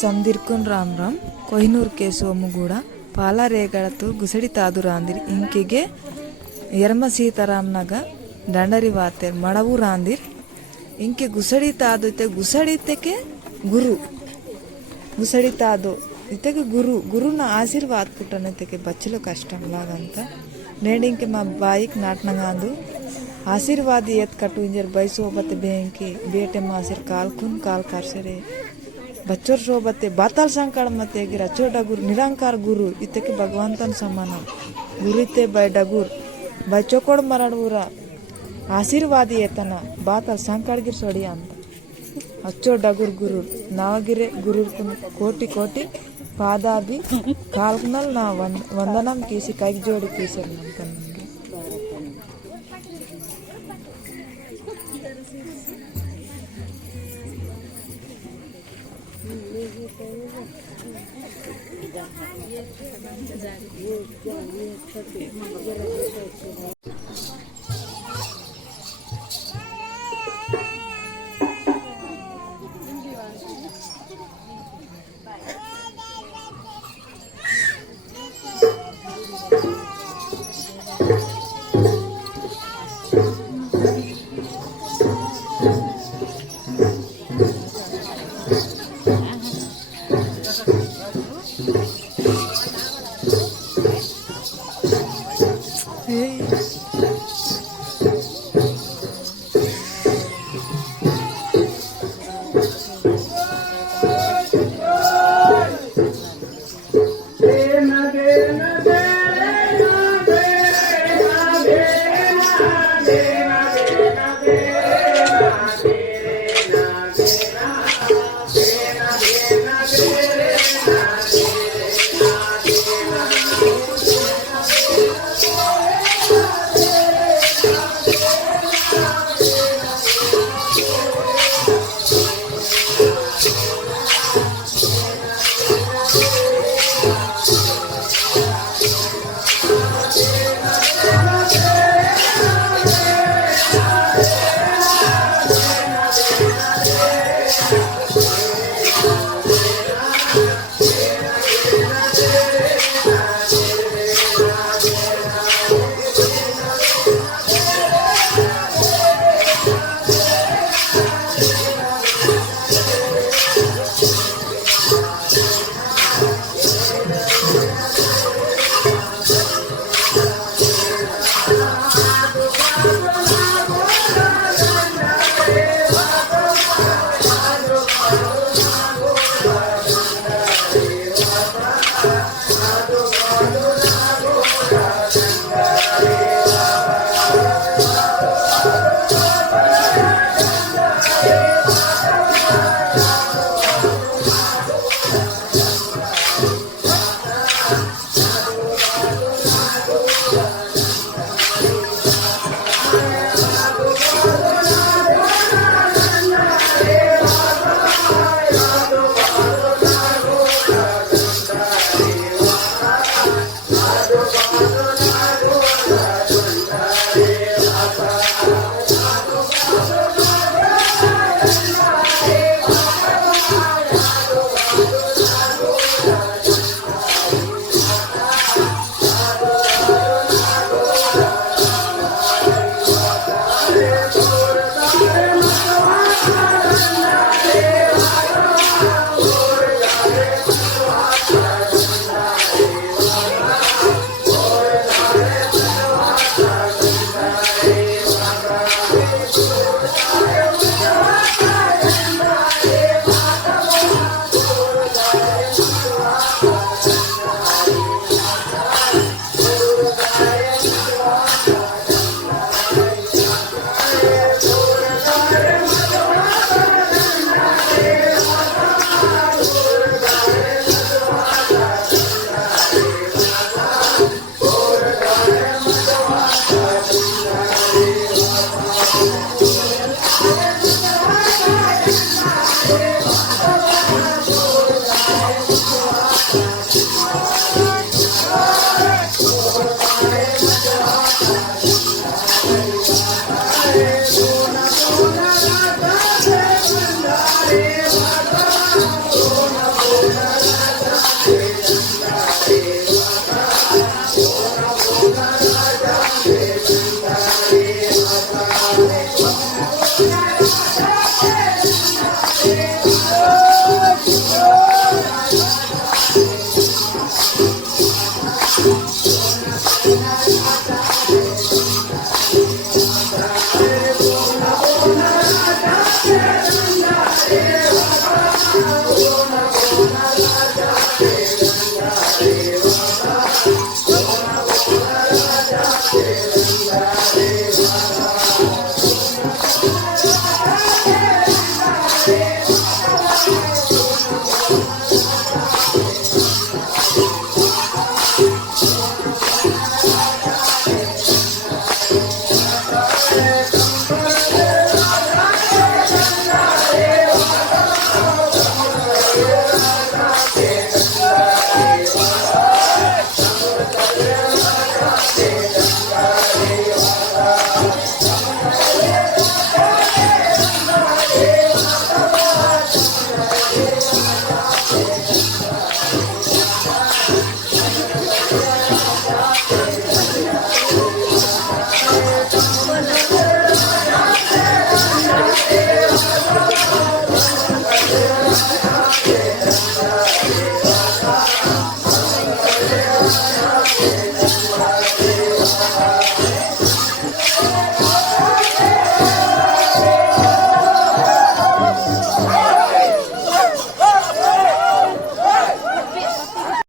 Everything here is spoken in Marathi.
समदिरकुन राम राम कोहिनूर के सोमुगूड़ पाला रेगड़तु गुसड़ी तादु रांदिर इंकिगे यरम सीताराम नग डंडरी वाते मड़वू रांदिर इंके गुसड़ी तादु इते गुसड़ी के गुरु गुसड़ी तादु इते गुरु गुरुना आशीर्वाद पुटने ते बच्चलो कष्टम लागंत नेडिंके मा बाइक नाटनगांदु आशीर्वाद येत कटु इंजर बैसोबते बेंकी बेटे मासिर कालकुन काल करसरे बच्चों शोभते बातल संकट मते गिरा चो डगुर निरंकार गुरु इतके भगवंतन समान गुरु इते बय डगुर बय चोकोड़ मरड़ूरा आशीर्वाद येतना बातल संकट गिर सोड़ी अंत अच्छो डगुर गुरु नावगिरे गुरु कोटि कोटि पादाबि कालनल ना वंदनम कीसी कैक जोड़ी कीसर नमकन